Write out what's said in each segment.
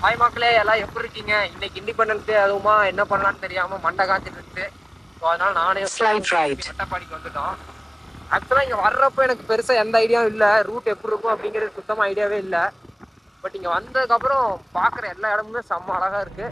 Hi மக்களே, எல்லாம் எப்படி இருக்கீங்க? இன்னைக்கு இண்டிபெண்டன்ஸ் டே, அதுவுமா என்ன பண்ணலான்னு தெரியாம மண்டை காய்ச்சிட்டு இருக்கு. ஸோ அதனால நானே மட்டப்பாடிக்கு வந்துட்டோம். ஆக்சுவலாக இங்கே வர்றப்போ எனக்கு பெருசாக எந்த ஐடியாவும் இல்லை, ரூட் எப்படி இருக்கும் அப்படிங்கிறது சுத்தமாக ஐடியாவே இல்லை. பட் இங்கே வந்ததுக்கப்புறம் பார்க்குற எல்லா இடமுமே செம்ம அழகாக இருக்கு.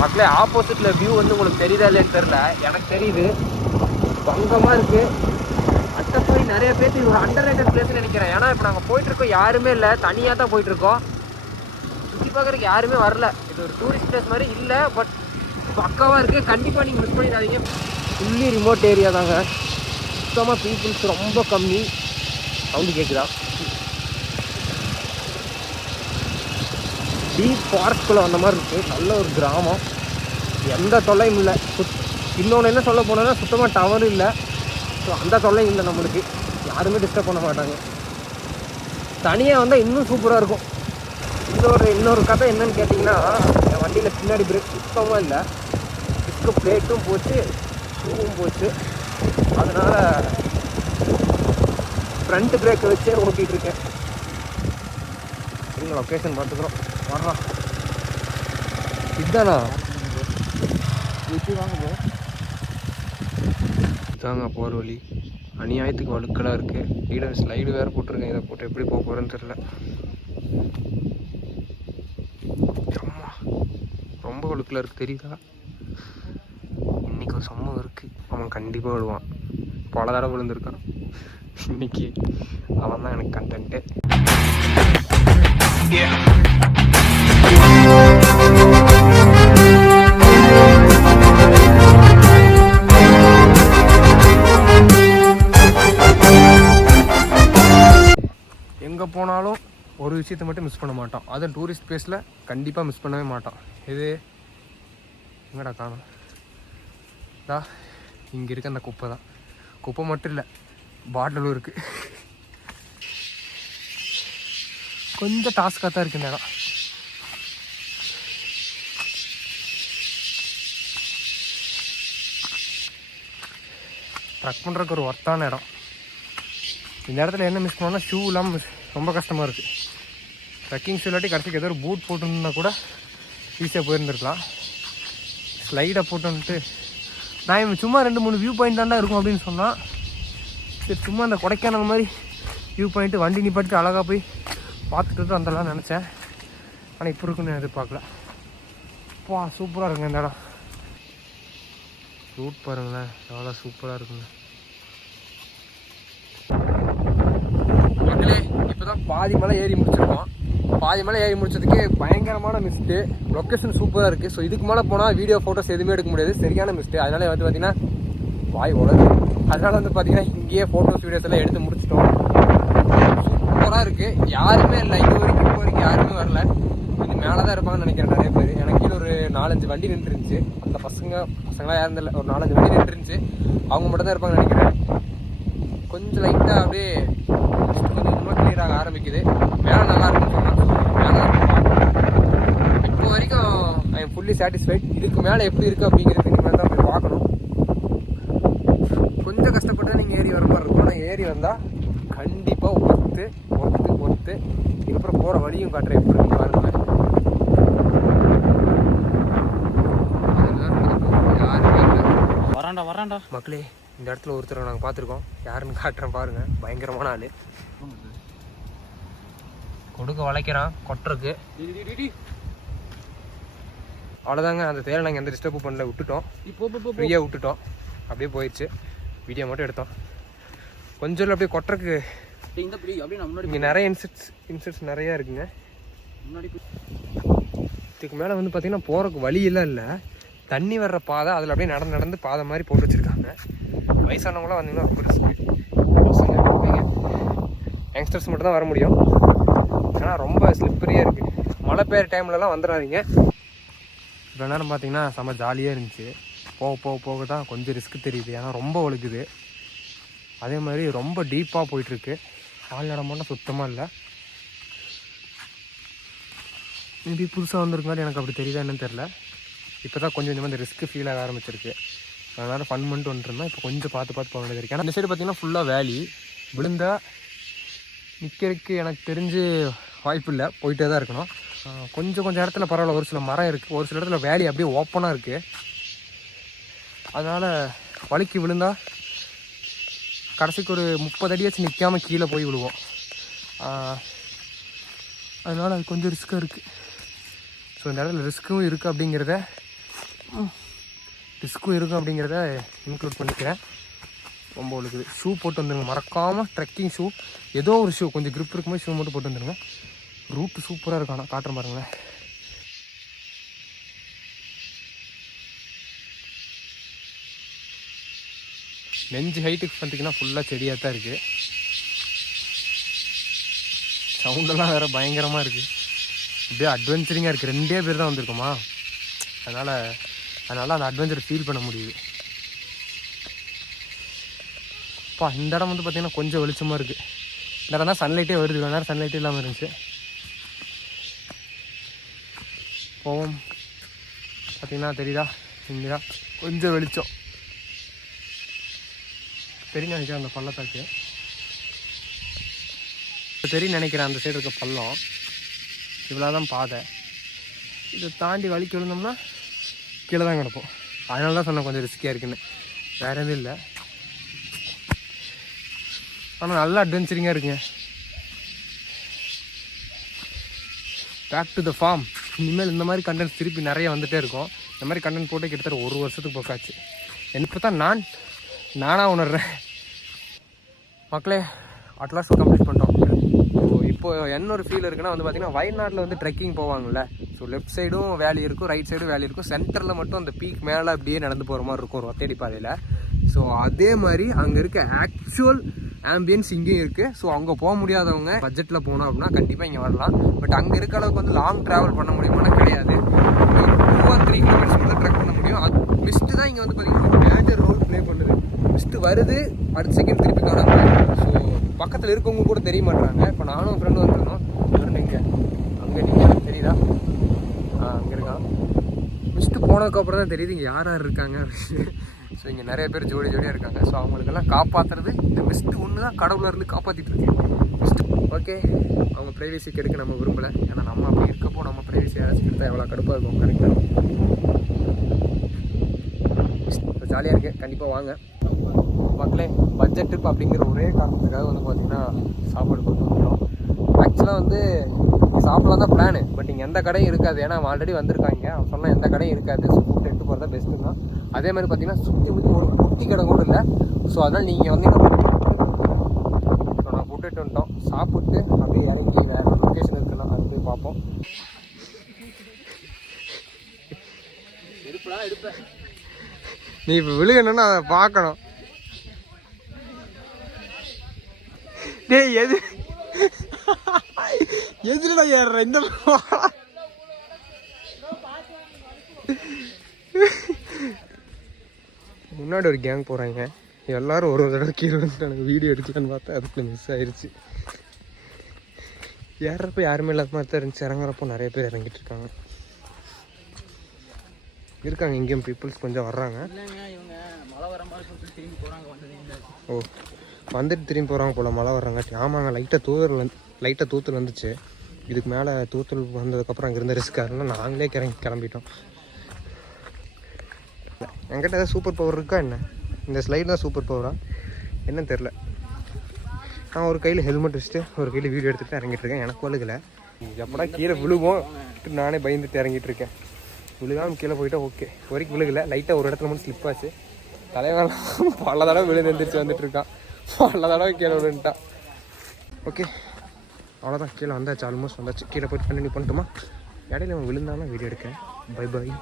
மக்களே, ஆப்போசிட்ல வியூ வந்து உங்களுக்கு தெரியுதா இல்லைன்னு தெரியல, எனக்கு தெரியுது. பங்கமா இருக்கு. அட்டப்போய் நிறைய பேர் ஒரு அண்டர் ரேட்டட் பிளேஸ்ன்னு நினைக்கிறேன். ஏன்னா இப்போ நாங்கள் போயிட்டு இருக்கோம், யாருமே இல்லை, தனியாக தான் போயிட்டு இருக்கோம். சுற்றி பார்க்குறதுக்கு யாருமே வரல. இது ஒரு டூரிஸ்ட் பிளேஸ் மாதிரி இல்லை, பட் பக்காவாக இருக்கு. கண்டிப்பாக நீங்கள் மிஸ் பண்ணிடாதீங்க. ஃபுல்லி ரிமோட் ஏரியா தாங்க. சுத்தமாக பீப்புள்ஸ் ரொம்ப கம்மி. சவுண்டு கேட்குதா? டீப் ஃபாரஸ்ட்குள்ளே வந்த மாதிரி இருக்குது. நல்ல ஒரு கிராமம், எந்த தொல்லையும் இல்லை. இன்னொன்று என்ன சொல்ல போனோன்னா, சுத்தமாக டவரும் இல்லை. ஸோ அந்த தொல்லையும் இல்லை, நம்மளுக்கு யாருமே டிஸ்டர்ப் பண்ண மாட்டாங்க. தனியாக வந்தால் இன்னும் சூப்பராக இருக்கும். இன்னொரு கதை என்னன்னு கேட்டிங்கன்னா, என் வண்டியில் பின்னாடி பிரேக் சுத்தமாக இல்லை. டிஸ்க்கு பிளேட்டும் போச்சு, ஷூவும் போச்சு. அதனால் ஃப்ரண்ட் பிரேக்கை வச்சே ஓட்டிகிட்ருக்கேன். நீங்கள் லொக்கேஷன் பார்த்துக்குறோம், வரலாம். இதுதானா இதாங்க போகிற வழி. அநியாயத்துக்கு வழுக்கலாக இருக்குது. கீழே ஸ்லைடு வேறு போட்டிருக்கேன். இதை போட்டு எப்படி போக போகிறேன்னு தெரில. அம்மா ரொம்ப வழுக்கலாக இருக்குது, தெரியுதா? இன்னைக்கு ஒரு சம்பவம் இருக்குது. அவன் கண்டிப்பாக விழுவான். பல தடவை விழுந்திருக்கான். இன்னைக்கு அவன் தான் எனக்கு கண்டென்ட்டு. எங்கே போனாலும் ஒரு விஷயத்தை மட்டும் மிஸ் பண்ண மாட்டோம். அதுவும் டூரிஸ்ட் பிளேஸில் கண்டிப்பாக மிஸ் பண்ணவே மாட்டோம். இது எங்கடா காணும்? டா இங்கே இருக்க அந்த குப்பை தான். குப்பை மட்டும் இல்லை, பாட்டிலும் இருக்குது. கொஞ்சம் டாஸ்காக தான் இருக்குது இந்த இடம். ட்ரக் பண்ணுறதுக்கு ஒரு ஒர்த்தான இடம். இந்த இடத்துல என்ன மிஸ் பண்ணோன்னா, ஷூ இல்லாமல் ரொம்ப கஷ்டமாக இருக்குது. ட்ரக்கிங் ஷூ இல்லாட்டி கடைசிக்கு ஏதோ ஒரு பூட் போட்டுருந்தா கூட ஈஸியாக போயிருந்துருக்கலாம். ஸ்லைடை போட்டுன்ட்டு நான் சும்மா 2-3 வியூ பாயிண்ட் தாண்டா இருக்கும் அப்படின்னு சொன்னால், சரி சும்மா அந்த கொடைக்கானல் மாதிரி வியூ பாயிண்ட்டு வண்டி நிப்பாட்டிட்டு அழகாக போய் பார்த்துட்டு வந்தெல்லாம் நினச்சேன். ஆனால் இப்போ இருக்குன்னு எதிர்பார்க்கல. வா, சூப்பராக இருக்குங்க இந்த இடம். ரூட் பாருங்களேன், எவ்வளோ சூப்பராக இருக்குங்க. மக்களே, இப்போ தான் பாதி மலை ஏறி முடிச்சிருக்கோம். பாதி மலை ஏறி முடிச்சதுக்கு பயங்கரமான மிஸ்ட்டு. லொக்கேஷன் சூப்பராக இருக்குது. ஸோ இதுக்கு மேலே போனால் வீடியோ ஃபோட்டோஸ் எதுவுமே எடுக்க முடியாது, சரியான மிஸ்ட்டு. அதனால வந்து பார்த்திங்கன்னா வாய் உலகு. அதனால் வந்து பார்த்திங்கன்னா இங்கேயே ஃபோட்டோஸ் வீடியோஸ் எல்லாம் எடுத்து முடிச்சிட்டோம். சூப்பராக இருக்குது. யாருமே இல்லை இப்போ வரைக்கும் யாருமே வரல. இது மேலே தான் இருப்பாங்கன்னு நினைக்கிறேன் நிறைய பேர். எனக்கு கீழே ஒரு 4-5 வண்டி நின்றுருந்துச்சு. அந்த பசங்களாம் யாரும் இல்லை, ஒரு 4-5 வண்டி நின்றுருந்துச்சு. அவங்க மட்டும் தான் இருப்பாங்கன்னு நினைக்கிறேன். கொஞ்சம் லைட்டாக அப்படியே கொஞ்சம் இன்னும் கிளியராக ஆரம்பிக்குது. மேலே நல்லா இருக்குன்னு சொன்னால் மேலே இப்போ வரைக்கும் ஐ எம் ஃபுல்லி சாட்டிஸ்ஃபைட். இதுக்கு மேலே எப்படி இருக்குது அப்படிங்கிறது இனிமேல் தான் போய் பார்க்கணும். கொஞ்சம் கஷ்டப்பட்டு நீங்கள் ஏறி வர மாதிரி இருக்கும். ஆனால் ஏறி வந்தால் கண்டிப்பாக ஒர்த்து. இதுக்கப்புறம் போகிற வழியும் காட்டுறேன் எப்படி இருக்கு பாருங்கள். வராண்டா மக்களே, இந்த இடத்துல ஒருத்தரை நாங்கள் பார்த்துருக்கோம். யாருன்னு காட்டுறேன் பாருங்கள். பயங்கரமான ஆள். கொடுக்க வளைக்கிறான் கொட்டுறக்கு. அவ்வளோதாங்க, அந்த தேரை நாங்கள் எந்த டிஸ்டர்பும் பண்ணல, விட்டுட்டோம். ஃப்ரீயாக விட்டுட்டோம். அப்படியே போயிடுச்சு. வீடியோ மட்டும் எடுத்தோம். கொஞ்சம் அப்படியே கொட்டுறக்கு இங்கே நிறைய இன்செட்ஸ் நிறையா இருக்குங்க. இதுக்கு மேலே வந்து பார்த்தீங்கன்னா போகிறக்கு வழியெல்லாம் இல்லை, தண்ணி வர்ற பாதை, அதில் அப்படியே நடந்து பாதை மாதிரி போட்டு வச்சுருக்காங்க. வயசானவங்களாம் வந்தீங்கன்னா ரொம்ப ரிஸ்க்கு. யங்ஸ்டர்ஸ் மட்டும் தான் வர முடியும். ஆனால் ரொம்ப ஸ்லிப்பரியாக இருக்குது. மழை பெய்யுற டைம்லலாம் வந்துடாதீங்க. இவ்வளோ நேரம் பார்த்தீங்கன்னா செம்ம ஜாலியாக இருந்துச்சு. போக தான் கொஞ்சம் ரிஸ்க் தெரியுது, ஏன்னா ரொம்ப ஒழுகுது. அதே மாதிரி ரொம்ப டீப்பாக போயிட்டுருக்கு. ஆள் இடம் மட்டும் சுத்தமாக இல்லை. மேபி புதுசாக வந்திருக்காரு, எனக்கு அப்படி தெரியுதா என்னன்னு தெரில. இப்போ தான் கொஞ்சம் இந்த ரிஸ்க் ஃபீல் ஆக ஆரம்பிச்சிருக்கு. அதனால் ஃபன் பண்ணிட்டு வந்துருந்தோம். இப்போ கொஞ்சம் பார்த்து போக வேண்டியது இருக்குது. ஆனால் இந்த சைடு பார்த்தீங்கன்னா ஃபுல்லாக வேலி. விழுந்தால் நிற்கிறதுக்கு எனக்கு தெரிஞ்சு வாய்ப்பு இல்லை, போயிட்டே தான் இருக்கணும். கொஞ்சம் இடத்துல பரவாயில்ல, ஒரு சில மரம் இருக்குது, ஒரு சில இடத்துல வேலி அப்படியே ஓப்பனாக இருக்குது. அதனால் வலிக்கு விழுந்தால் கடைசிக்கு ஒரு 30 அடியாச்சும் நிற்காமல் கீழே போய் விழுவோம். அதனால் அது கொஞ்சம் ரிஸ்க்காக இருக்குது. ஸோ இந்த இடத்துல ரிஸ்க்கும் இருக்குது அப்படிங்கிறத இன்க்ளூட் பண்ணிக்கிறேன். ரொம்ப ஒழுகுது. ஷூ போட்டு வந்துடுங்க மறக்காமல். ட்ரெக்கிங் ஷூ, ஏதோ ஒரு ஷூ கொஞ்சம் க்ரிப் இருக்கும்போது ஷூ மட்டும் போட்டு வந்துடுங்க. ரூட்டு சூப்பராக இருக்கும். ஆனால் காட்டுறேன் பாருங்களேன். நெஞ்சு ஹைட்டுக்கு பார்த்தீங்கன்னா ஃபுல்லாக செடியாக தான் இருக்குது. சவுண்டெல்லாம் வேறு பயங்கரமாக இருக்குது. அப்படியே அட்வென்ச்சரிங்காக இருக்குது. 2 பேர் தான் வந்திருக்கோமா, அதனால் அந்த அட்வென்ச்சர் ஃபீல் பண்ண முடியுது. இந்த இடம் வந்து பார்த்திங்கன்னா கொஞ்சம் வெளிச்சமாக இருக்குது. இந்த இடம் தான் சன்லைட்டே வருது. இவ்வளோ நேரம் சன்லைட்டே இல்லாமல் இருந்துச்சு. போவோம். பார்த்திங்கன்னா தெரியுதா, இங்கே கொஞ்சம் வெளிச்சம் தெரியும் நினைக்கிறேன். அந்த பள்ளத்தாக்கு தெரியும் நினைக்கிறேன். அந்த சைடு இருக்க பள்ளம் இவ்வளோ தான் பாதை. இதை தாண்டி வலிக்கு விழுந்தோம்னா கீழே தான் கிடப்போம். அதனால தான் சொன்னேன் கொஞ்சம் ரிஸ்கியாக இருக்குன்னு, வேறு எதுவும் இல்லை. ஆனால் நல்லா அட்வென்ச்சரிங்காக இருக்குங்க. Back to the farm. இனிமேல் இந்த மாதிரி கண்டென்ட்ஸ் திருப்பி நிறைய வந்துகிட்டே இருக்கும். இந்த மாதிரி கண்டென்ட் போட்டு கிட்டத்தட்ட 1 வருஷத்துக்கு போக்காச்சு. இப்போ தான் நானாக உணர்றேன். மக்களே, அட்லாஸ்ட் கம்ப்ளீட் பண்ணிட்டோம். இப்போ என்ன ஒரு ஃபீல் இருக்குன்னா வந்து பார்த்திங்கன்னா, வயநாட்டில் வந்து ட்ரெக்கிங் போவாங்கள்ல. ஸோ லெஃப்ட் சைடும் வேலி இருக்கும், ரைட் சைடும் வேலி இருக்கும். சென்டரில் மட்டும் அந்த பீக் மேலே அப்படியே நடந்து போகிற மாதிரி இருக்கும் ஒரு ஒத்தடி பாதையில். ஸோ அதே மாதிரி அங்கே இருக்க ஆக்சுவல் ஆம்பியன்ஸ் இங்கேயும் இருக்குது. ஸோ அங்கே போக முடியாதவங்க பட்ஜெட்டில் போனோம் அப்படின்னா கண்டிப்பாக இங்கே வரலாம். பட் அங்கே இருக்க அளவுக்கு வந்து லாங் ட்ராவல் பண்ண முடியுமானா கிடையாது. 2 or 3 கிலோமீட்டர்ஸ் மட்டும் ட்ரெக் பண்ண முடியும். அது மிஸ்ட்டு தான் இங்கே வந்து பார்த்திங்கன்னா மேஜர் ரோல் ப்ளே பண்ணுது. மிஸ்ட்டு வருது, அடுத்த செகண்ட் திருப்பி காணாம. ஸோ பக்கத்தில் இருக்கவங்க கூட தெரிய மாட்டாங்க. இப்போ நானும் ஃப்ரெண்டு வந்துருந்தோம். இங்கே நீங்கள் தெரியுதா, அங்கே இருக்கான். மிஸ்ட்டு போனதுக்கப்புறம் தான் தெரியுது இங்கே யார் இருக்காங்க. ஸோ இங்கே நிறைய பேர் ஜோடியாக இருக்காங்க. ஸோ அவங்களுக்கெல்லாம் காப்பாற்றுறது இந்த மிஸ்ட்டு ஒன்று தான் கடவுளாக இருந்து காப்பாற்றிட்டு இருக்கு. மிஸ்ட்டு ஓகே, அவங்க ப்ரைவேசி கெடுக்க நம்ம விரும்பலை. ஏன்னா நம்ம அப்படி இருக்கப்போ நம்ம ப்ரைவேசி யாராச்சும் எடுத்தால் எவ்வளோ கடுப்பாக இருக்கும். கரெக்டாக ஜாலியாக இருக்குது. கண்டிப்பாக வாங்க மக்களே. பட்ஜெட் ட்ரிப் அப்படிங்கிற ஒரே காரணத்துக்காக வந்து பார்த்திங்கன்னா சாப்பாடு கொண்டு வந்துட்டோம். ஆக்சுவலாக வந்து சாப்பிடலாம் தான் பிளானு. பட் இங்கே எந்த கடையும் இருக்காது. ஏன்னா ஆல்ரெடி வந்திருக்காங்க, அவன் சொன்னால் எந்த கடையும் இருக்காது. ஸோ ஃபுட் எடுத்து போகிறதா பெஸ்ட்டு தான். அதே மாதிரி பார்த்திங்கன்னா சுற்றி ஒரு குட்டி கடை கூட இல்லை. ஸோ அதனால் நீங்கள் வந்தீங்கன்னா ஸோ நான் ஃபுட் எடுத்து வந்துட்டோம். சாப்பிட்டு அப்படியே இறங்கி வேறு லொக்கேஷன் இருக்கலாம், அது போய் பார்ப்போம். நீ இப்போ விழுகணும்னா அதை பார்க்கணும். டேய் எதுல ஏறுற இந்த முன்னாடி ஒரு கேங் போகிறாங்க. எல்லோரும் ஒரு தடவை கீழே வந்து எனக்கு வீடியோ எடுக்கலான்னு பார்த்தா அதுக்குள்ள மிஸ் ஆயிடுச்சு. ஏறுறப்போ யாருமே இல்லாத மாதிரி தான் இருந்துச்சு. இறங்குறப்போ நிறைய பேர் இறங்கிட்டு இருக்காங்க. இங்கேயும் பீப்புள்ஸ் கொஞ்சம் வர்றாங்க. ஓ, வந்துட்டு திரும்பி போகிறாங்க போல், மழை வர்றாங்காட்டி. ஆமாங்க, லைட்டாக தூத்தல் வந்துச்சு. இதுக்கு மேலே தூத்தல் வந்ததுக்கப்புறம் அங்கே இருந்த ரிஸ்க்காக இருந்தால் நாங்களே கிளம்பிட்டோம். என்கிட்ட ஏதாவது சூப்பர் பவர் இருக்கா என்ன? இந்த ஸ்லைடு தான் சூப்பர் பவரா என்னன்னு தெரில. நான் ஒரு கையில் ஹெல்மெட் வச்சுட்டு ஒரு கையில் வீடியோ எடுத்துகிட்டு இறங்கிட்டு இருக்கேன். எனக்கு வழுகலை. எப்படா கீழே விழுவோம் நானே பயந்துட்டு இறங்கிட்டு இருக்கேன். விழுகாமல் கீழே போயிட்டா ஓகே. வரைக்கும் விழுகலை, லைட்டாக ஒரு இடத்துல மட்டும் ஸ்லிப் ஆச்சு. தலைவன் பல தடவை விழுந்து எந்திரிச்சு வந்துட்டு இருக்கான். பல தடவை கீழே விழுந்துட்டான். ஓகே அவ்வளோதான், கீழே வந்தாச்சு, ஆல்மோஸ்ட் வந்தாச்சு. கீழே போய் கண்டினியூ பண்ணிட்டோமா? இடையில அவன் விழுந்தாலும் வீடியோ எடுக்கேன். Bye bye.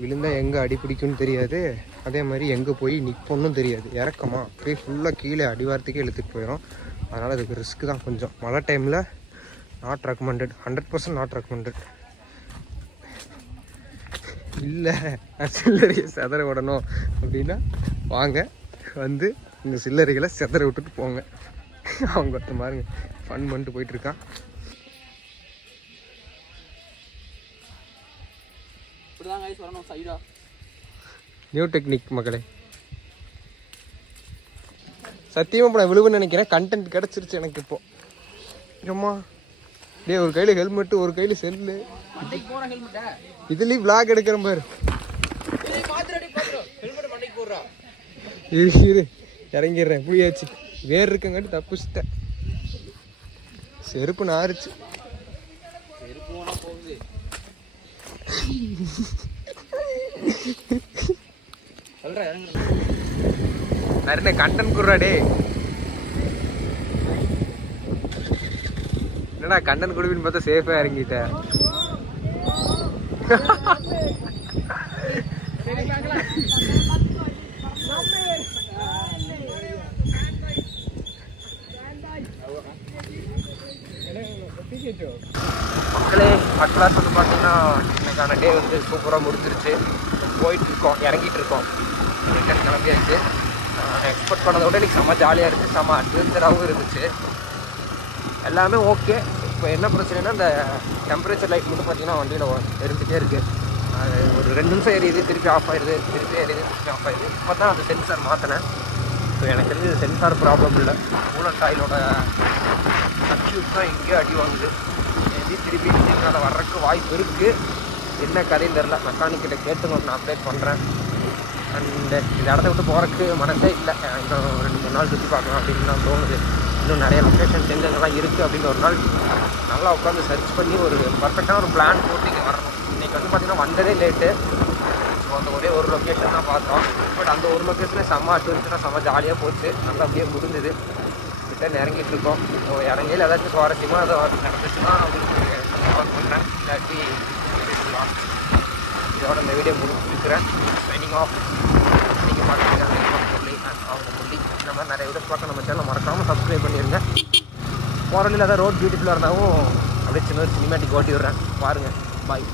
விழுந்தால் எங்கே அடி பிடிக்கும்னு தெரியாது, அதே மாதிரி எங்கே போய் நிற்போன்னு தெரியாது. இறக்கமா அப்படியே ஃபுல்லாக கீழே அடிவாரத்துக்கே இழுத்துட்டு போயிடும். அதனால் அதுக்கு ரிஸ்க்கு தான் கொஞ்சம். மழை டைமில் நாட் ரெக்கமெண்டட், 100% நாட் ரெக்கமெண்டட். இல்லை சில்லறையை செதற விடணும் அப்படின்னா வாங்க, வந்து இந்த சில்லறைகளை செதற விட்டுட்டு போங்க. அவங்க ஒருத்த பாருங்க ஃபன் பண்ணிட்டு போயிட்டுருக்கான். நியூ டெக்னிக் மக்களே. சத்தியமாக இப்போ நான் விழுவுன்னு நினைக்கிறேன். கண்டென்ட் கிடச்சிருச்சு எனக்கு இப்போ. ஏம்மா டே, ஒரு கையில் ஹெல்மெட்டு, ஒரு கையில் செல்லு, இதுலேயும் விளாக் எடுக்கிற பாரு. இரு இறங்கிடுறேன், புரியாச்சு. வேர் இருக்கங்காட்டி தப்பிச்சிட்டேன். செருப்பு நாரிச்சு. நிறைய கண்டன் குடுறாடே. என்னடா கண்டன் குடுவின்னு பார்த்தா சேஃபா இறங்கிட்டேன். மக்களே அட்லாஸ் வந்து பார்த்தீங்கன்னா இன்னைக்கான டே வந்து சூப்பராக முடிஞ்சிருச்சு. போயிட்டு இருக்கோம், இறங்கிட்டு இருக்கோம். ரிட்டர்ன் கிளம்பியாச்சு. எக்ஸ்பெக்ட் பண்ணதை விட எனக்கு செம்ம ஜாலியாக இருக்குது, செம்ம அட்வென்ச்சராகவும் இருந்துச்சு. எல்லாமே ஓகே. இப்போ என்ன பிரச்சனைனா இந்த டெம்பரேச்சர் லைட் மட்டும் பார்த்தீங்கன்னா வண்டியில் எரிஞ்சிட்டே இருக்குது. அது ஒரு 2 நிமிஷம் எரியுது, திருப்பி ஆஃப் ஆயிடுது, திருப்பி எரியுது, திருப்பி ஆஃப் ஆயிடுது. இப்போ தான் அந்த சென்சார் மாற்றினேன். ஸோ எனக்கு தெரிஞ்சு சென்சார் ப்ராப்ளம் இல்லை, கூலண்ட் ஆயிலோட சர்க்யூட் தான் எங்கேயோ அடி வாங்குது. மேபி திருப்பி அதை வர்றதுக்கு வாய்ப்பு இருக்குது. என்ன கதைன்னு தெரில, மெக்கானிக்கிட்ட கேட்டு நான் அப்டேட் பண்ணுறேன். அண்டு இந்த இடத்த விட்டு போகிறதுக்கு மனசே இல்லை. இன்னும் 2-3 நாள் சுற்றி பார்க்கலாம் அப்படின்னு தான் தோணுது. இன்னும் நிறைய லொக்கேஷன்ஸ் எங்கெங்கெல்லாம் இருக்குது அப்படின்னு ஒரு நாள் நல்லா உட்காந்து சர்ச் பண்ணி ஒரு பர்ஃபெக்டான ஒரு பிளான் போட்டு இங்கே வரணும். இன்றைக்கி வந்து பார்த்திங்கன்னா வந்ததே லேட்டு. ஸோ அந்த ஒரே ஒரு லொக்கேஷன் தான் பார்த்தோம். பட் அந்த ஒரு லொக்கேஷனில் செம்ம அட்வென்ச்சராக செம்ம ஜாலியாக போச்சு. நல்லா அப்படியே முடிஞ்சுது. ரிட்டர்ன் இறங்கிட்டு இருக்கோம். ஸோ இறங்கியில் ஏதாச்சும் சுவாரஸ்யமாக அதை நடந்துச்சுன்னா உங்களுக்கு கால் பண்ணுறேன். இல்லாட்டி இதோட இந்த வீடியோ முடிச்சுருக்கிறேன். Signing off. நீங்கள் பார்த்துருக்கீங்க அவங்க முடி இந்த மாதிரி நிறைய வீடியோஸ் பார்க்க நம்ம சேனல் மறக்காமல் சப்ஸ்கிரைப் பண்ணிடுங்க. போகிற வழியில் ஏதாவது ரோட் பியூட்டிஃபுல்லாக இருந்தாலும் அப்படியே சின்ன சினிமேட்டிக் ஓட்டி விட்றேன் பாருங்கள். பாய்.